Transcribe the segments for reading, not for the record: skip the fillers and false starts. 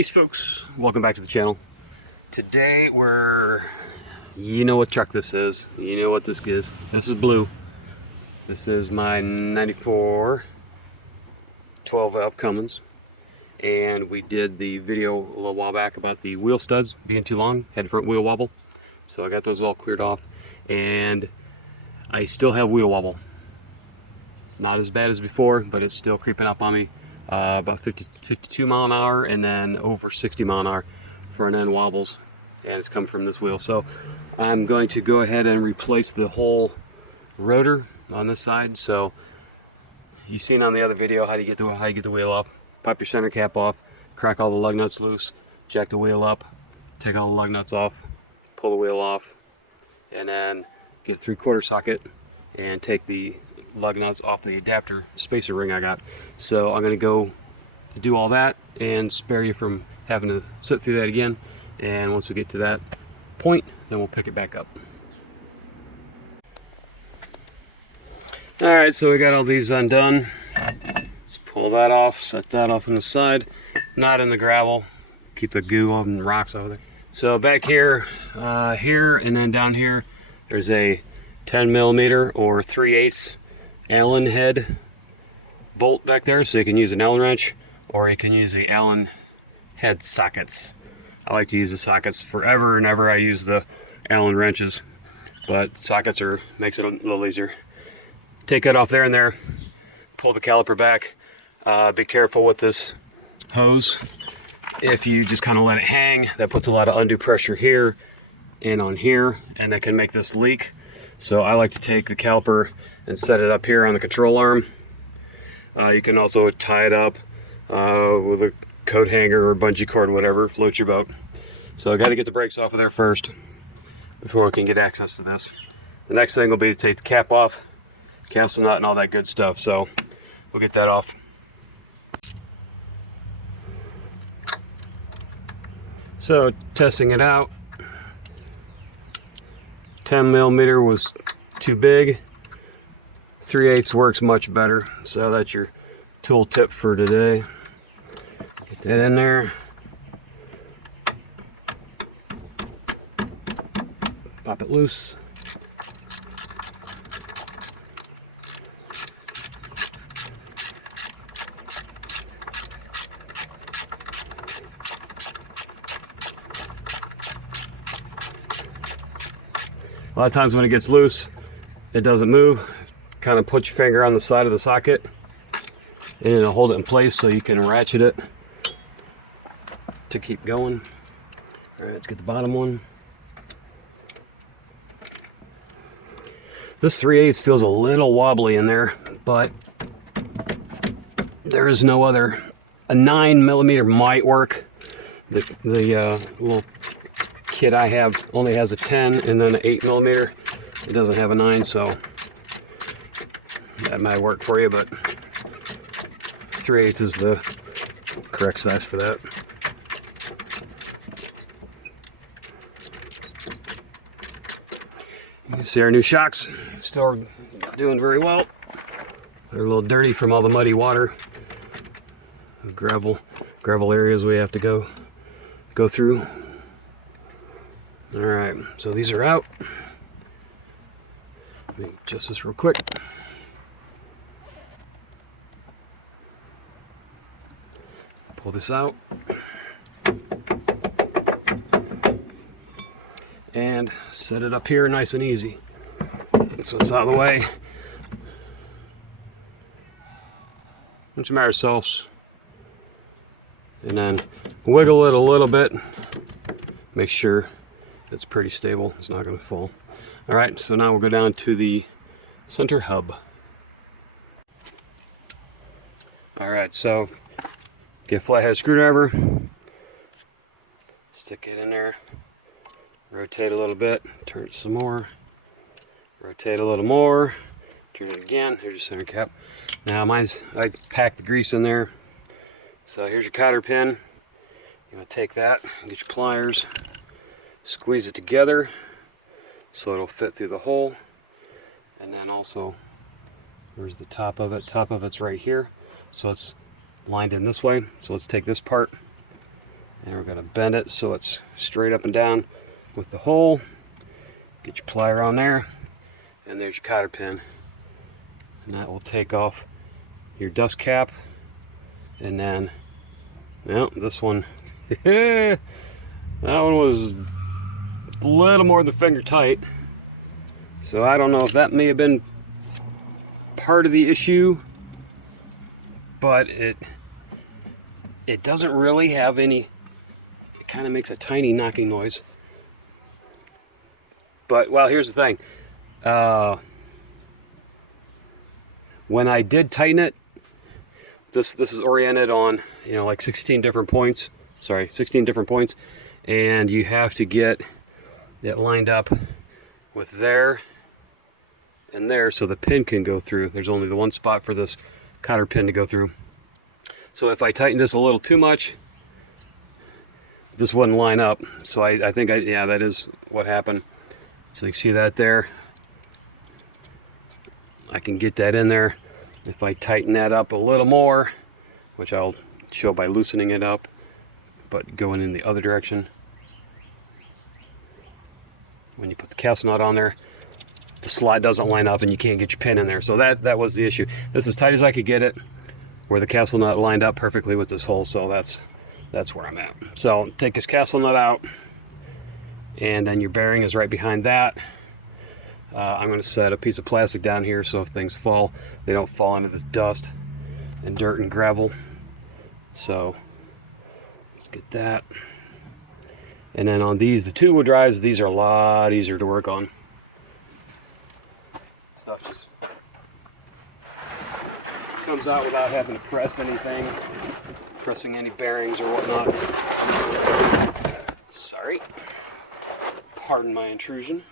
Peace, folks. Welcome back to the channel. Today you know what truck this is. You know what this is. This is blue. This is my 94 12 valve Cummins. And we did the video a little while back about the wheel studs being too long, had front wheel wobble. So I got those all cleared off. And I still have wheel wobble. Not as bad as before, but it's still creeping up on me. About 52 mile an hour and then over 60 mile an hour front end wobbles, and it's come from this wheel. So I'm going to go ahead and replace the whole rotor on this side. So you've seen on the other video how you get the wheel off. Pop your center cap off, crack all the lug nuts loose, jack the wheel up, take all the lug nuts off, pull the wheel off, and then get a 3/4 socket and take the lug nuts off the adapter spacer ring I got. So I'm going to go do all that and spare you from having to sit through that again. And once we get to that point, then we'll pick it back up. Alright, so we got all these undone. Just pull that off, set that off on the side, not in the gravel, keep the goo and the rocks over there. So back here, here and then down here, there's a 10mm or 3/8 Allen head bolt back there, so you can use an Allen wrench or you can use the Allen head sockets. I like to use the sockets forever and ever. I use the Allen wrenches, but sockets makes it a little easier. Take that off there and there, pull the caliper back. Be careful with this hose. If you just kind of let it hang, that puts a lot of undue pressure here and on here, and that can make this leak. So I like to take the caliper and set it up here on the control arm. You can also tie it up with a coat hanger or bungee cord, whatever, float your boat. So I got to get the brakes off of there first before I can get access to this. The next thing will be to take the cap off, castle nut and all that good stuff. So we'll get that off. So testing it out, 10mm was too big. 3/8 works much better. So that's your tool tip for today. Get that in there. Pop it loose. A lot of times when it gets loose, it doesn't move. Kind of put your finger on the side of the socket and it'll hold it in place so you can ratchet it to keep going. All right, let's get the bottom one. This 3/8 feels a little wobbly in there, but there is no other. A 9mm might work. The little kit I have only has a 10 and then an 8mm. It doesn't have a 9, so that might work for you, but 3/8 is the correct size for that. You can see our new shocks still doing very well. They're a little dirty from all the muddy water, gravel areas we have to go through. All right, so these are out. Let me adjust this real quick. Pull this out and set it up here nice and easy. So it's out of the way. Bunch of matter selfs. And then wiggle it a little bit. Make sure it's pretty stable. It's not going to fall. All right, so now we'll go down to the center hub. All right, so get a flathead screwdriver, stick it in there, rotate a little bit, turn it some more, rotate a little more, turn it again. Here's your center cap. Now I packed the grease in there. So here's your cotter pin. You want to take that, get your pliers, squeeze it together so it'll fit through the hole. And then also, where's the top of it? Top of it's right here. So it's lined in this way. So let's take this part And we're going to bend it so it's straight up and down with the hole. Get your plier on there, and there's your cotter pin. And that will take off your dust cap. And then, well, this one, that one was a little more than finger tight. So I don't know if that may have been part of the issue, but it doesn't really have any. It kind of makes a tiny knocking noise. But, well, here's the thing. When I did tighten it, this is oriented on, you know, like 16 different points. Sorry, 16 different points. And you have to get it lined up with there and there so the pin can go through. There's only the one spot for this cotter pin to go through. So if I tighten this a little too much, this wouldn't line up. So I think, yeah, that is what happened. So you see that there. I can get that in there. If I tighten that up a little more, which I'll show by loosening it up, but going in the other direction. When you put the castle nut on there, the slot doesn't line up and you can't get your pin in there. So that was the issue. This is as tight as I could get it, where the castle nut lined up perfectly with this hole. So that's where I'm at. So take this castle nut out, and then your bearing is right behind that. I'm going to set a piece of plastic down here so if things fall, they don't fall into this dust and dirt and gravel. So let's get that. And then on these, the two-wheel drives, these are a lot easier to work on. Stuff just comes out without having to press anything, pressing any bearings or whatnot. Sorry. Pardon my intrusion.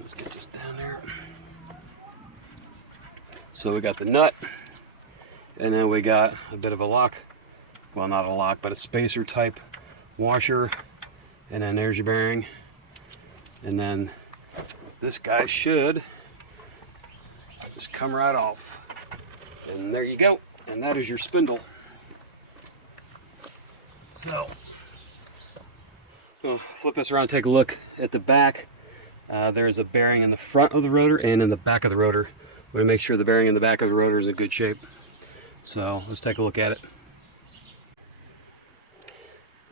Let's get this down there. So we got the nut, and then we got a bit of a lock. Well, not a lock, but a spacer type washer. And then there's your bearing. And then this guy should just come right off. And there you go. And that is your spindle. So, flip this around, take a look at the back. There's a bearing in the front of the rotor and in the back of the rotor. We're going to make sure the bearing in the back of the rotor is in good shape. So let's take a look at it.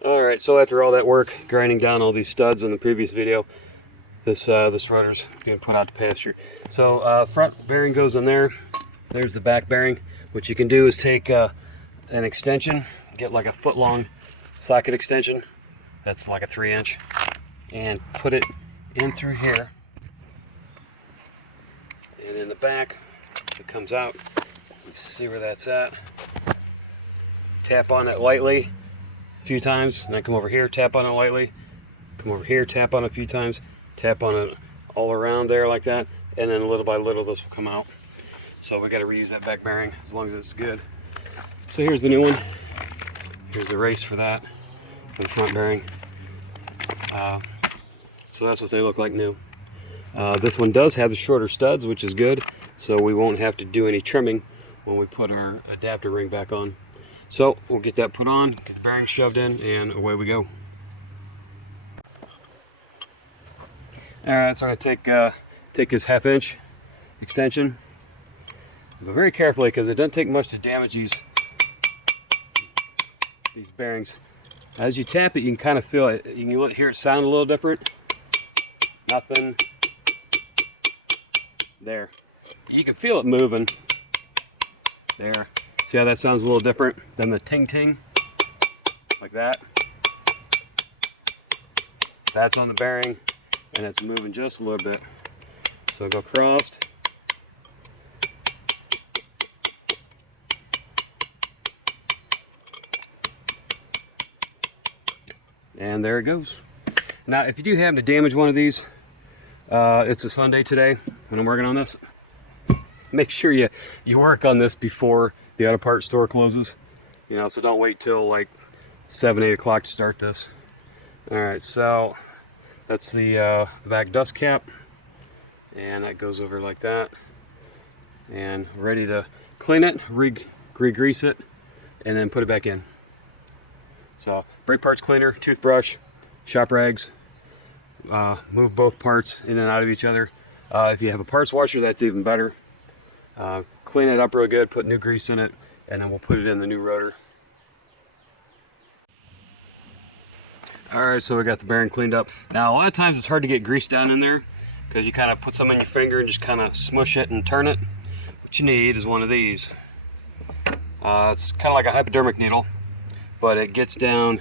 Alright, so after all that work, grinding down all these studs in the previous video, this rotor's being put out to pasture. So front bearing goes in there. There's the back bearing. What you can do is take an extension, get like a foot-long socket extension. That's like a 3-inch, and put it in through here. And in the back, it comes out. You see where that's at. Tap on it lightly a few times, and then come over here, tap on it lightly. Come over here, tap on it a few times, tap on it all around there like that, and then little by little this will come out. So we got to reuse that back bearing as long as it's good. So here's the new one. Here's the race for that, for the front bearing. So that's what they look like new. This one does have the shorter studs, which is good, so we won't have to do any trimming when we put our adapter ring back on. So we'll get that put on, get the bearing shoved in, and away we go. Alright, so I'm going to take this 1/2-inch extension, but very carefully because it doesn't take much to damage these bearings. As you tap it, you can kind of feel it. You can hear it sound a little different. Nothing. There. You can feel it moving. There. See how that sounds a little different than the ting-ting? Like that. That's on the bearing, and it's moving just a little bit. So go crossed. And there it goes. Now, if you do happen to damage one of these, it's a Sunday today when I'm working on this. Make sure you work on this before the auto parts store closes. You know, so don't wait till like 7, 8 o'clock to start this. All right, so that's the back dust cap, and that goes over like that. And ready to clean it, re-grease it, and then put it back in. So brake parts cleaner, toothbrush, shop rags, move both parts in and out of each other. If you have a parts washer, that's even better. Clean it up real good, put new grease in it, and then we'll put it in the new rotor. Alright, so we got the bearing cleaned up. Now a lot of times it's hard to get grease down in there because you kind of put some on your finger and just kind of smush it and turn it. What you need is one of these. It's kind of like a hypodermic needle, but it gets down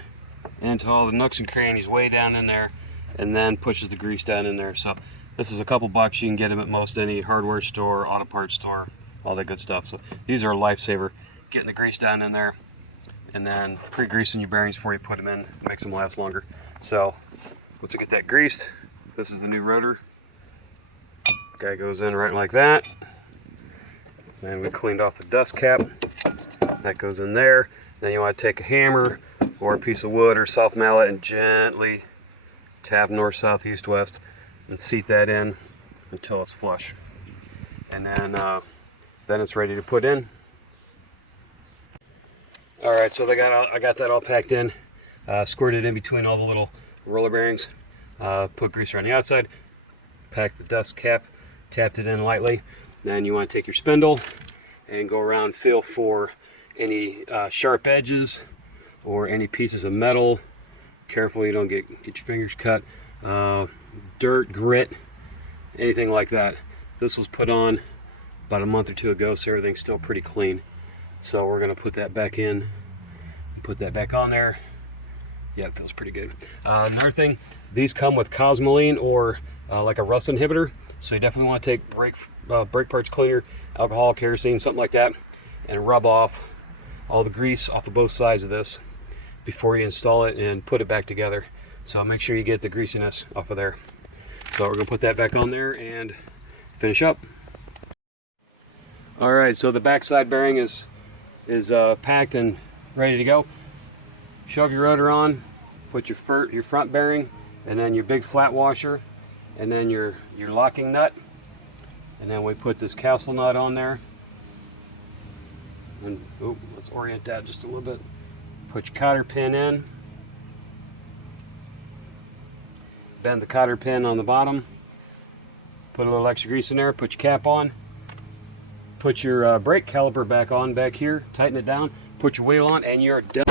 into all the nooks and crannies way down in there and then pushes the grease down in there. So this is a couple bucks. You can get them at most any hardware store, auto parts store, all that good stuff. So these are a lifesaver, getting the grease down in there and then pre-greasing your bearings before you put them in. It makes them last longer. So once you get that greased, this is the new rotor. Guy goes in right like that. And we cleaned off the dust cap. That goes in there. Then you want to take a hammer or a piece of wood or soft mallet and gently tap north, south, east, west and seat that in until it's flush. And then it's ready to put in. Alright, so I got that all packed in. Squirted in between all the little roller bearings. Put greaser on the outside. Packed the dust cap. Tapped it in lightly. Then you want to take your spindle and go around, feel for any sharp edges or any pieces of metal. Careful you don't get your fingers cut. Dirt, grit, anything like that. This was put on about a month or two ago, so everything's still pretty clean. So we're going to put that back in and put that back on there. Yeah, it feels pretty good. Another thing, these come with Cosmoline or like a rust inhibitor. So you definitely want to take brake parts cleaner, alcohol, kerosene, something like that, and rub off all the grease off of both sides of this before you install it and put it back together. So make sure you get the greasiness off of there. So we're going to put that back on there and finish up. Alright, so the backside bearing is packed and ready to go. Shove your rotor on, put your front bearing, and then your big flat washer, and then your locking nut, and then we put this castle nut on there. And let's orient that just a little bit. Put your cotter pin in, bend the cotter pin on the bottom, put a little extra grease in there, put your cap on, put your brake caliper back on back here, tighten it down, put your wheel on, and you're done.